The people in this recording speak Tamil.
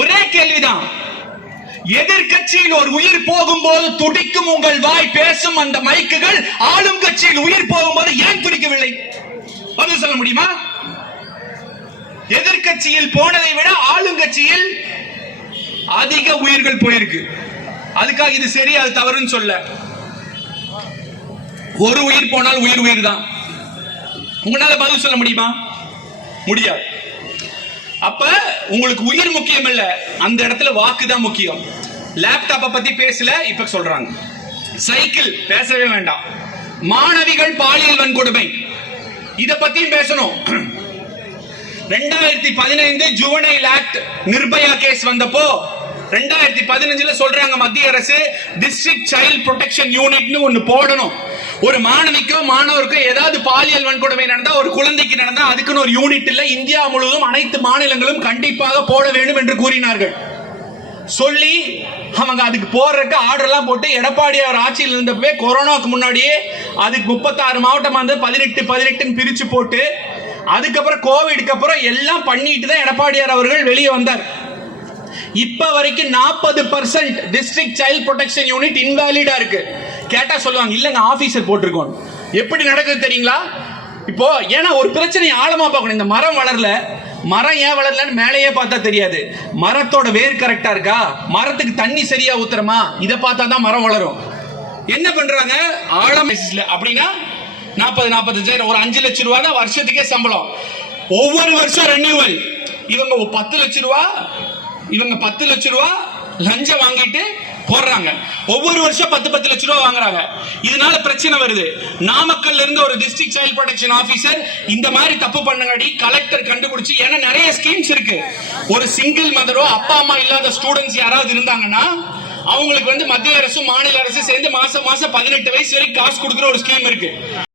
ஒரே கேள்விதான். எதிர்கட்சியில் ஒரு உயிர் போகும்போது துடிக்கும் உங்கள் வாய் பேசும் அந்த மைக்குகள் ஆளும் கட்சியில் உயிர் போகும்போது ஏன் துடிக்கவில்லை? பதில் சொல்ல முடியுமா? எதிர்கட்சியில் போனதை விட ஆளுங்கட்சியில் அதிக உயிர்கள் போயிருக்கு. அதுக்காக இது சரி அது தவறுன்னு சொல்ல. ஒரு உயிர் போனால் உயிர் உயிர் தான். உங்களால பதில் சொல்ல முடியுமா? முடியாது. அப்ப உங்களுக்கு உயிர் முக்கியம் இல்ல, அந்த இடத்துல வாக்கு தான் முக்கியம். லேப்டாப்பை பத்தி பேசல, இப்ப சொல்றாங்க. சைக்கிள் பேசவே வேண்டாம். மாணவிகள் பாலியல் வன்கொடுமை இத பத்தியும் பேசணும். 2015 ஜுவனைல் ஆக்ட் நிர்பயா கேஸ் வந்தப்போ 2015 சொல்றாங்க மத்திய அரசு டிஸ்ட்ரிக்ட் சைல்ட் ப்ரொடெக்ஷன் யூனிட்னு ஒன்னு போடணும். ஒரு மாணவிக்கோ மாணவருக்கோ ஏதாவது பாலியல் வன்கொடுமை நடந்தா, ஒரு குழந்தைக்கு நடந்தா அதுக்குன்னு ஒரு யூனிட் இல்ல, இந்தியா முழுவதும் அனைத்து மாநிலங்களும் கண்டிப்பாக போட வேண்டும் என்று கூறினார்கள். சொல்லி அவங்க அதுக்கு போறதுக்கு ஆர்டர் எல்லாம் போட்டு எடப்பாடியார் ஆட்சியில் இருந்தப்பவே கொரோனாக்கு முன்னாடியே அதுக்கு 36 மாவட்டம் வந்து 18 பிரிச்சு போட்டு அதுக்கப்புறம் கோவிட்க்கு அப்புறம் எல்லாம் பண்ணிட்டு தான் எடப்பாடியார் அவர்கள் வெளியே வந்தார். இப்ப வரைக்கும் 40% டிஸ்ட்ரிக்ட் சைல்ட் ப்ரொடெக்ஷன் யூனிட் இன்வாலிடா இருக்கு. கேட்டா சொல்லுவாங்க இல்லங்க ஆபீசர் போட்டிருக்கோம். எப்படி நடக்குது தெரியுங்களா? இப்போ ஏன்னா ஒரு பிரச்சனை ஆழமா பார்க்கணும். இந்த மரம் வளரல, மரம் ஏன் வளரலன்னு மேலேயே பார்த்தா தெரியாது. மரத்தோட வேர் கரெக்டா இருக்கா, மரத்துக்கு தண்ணி சரியா ஊத்துறமா, இதை பார்த்தா தான் மரம் வளரும். என்ன பண்றாங்க ஆழம் அப்படின்னா 40-45 ஒரு 5 லட்சம் ரூபாய் தான் வருஷத்துக்கே சம்பளம். ஒவ்வொரு வருஷம் ரெனியூவல். இவங்க 10 லட்சம் ரூபாய், இவங்க 10 லட்சம் ரூபாய் லஞ்சம் வாங்கிட்டு போடுறாங்க. ஒவ்வொரு வருஷம் 10 லட்சம் ரூபாய் வாங்குறாங்க. இதனால பிரச்சனை வருது. நாமக்கல்ல இருந்து ஒரு டிஸ்ட்ரிக்ட் சைல்ட் ப்ரொடெக்ஷன் ஆபீசர் இந்த மாதிரி தப்பு பண்ணங்காடி கலெக்டர் கண்டுபிடிச்சு, ஏன்னா நிறைய ஸ்கீம்ஸ் இருக்கு. ஒரு சிங்கிள் மதரோ அப்பா அம்மா இல்லாத ஸ்டூடெண்ட்ஸ் யாராவது இருந்தாங்கன்னா அவங்களுக்கு வந்து மத்திய அரசு மாநில அரசு சேர்ந்து மாசம் 18 வயசு வரைக்கும் காசு கொடுக்குற ஒரு ஸ்கீம் இருக்கு.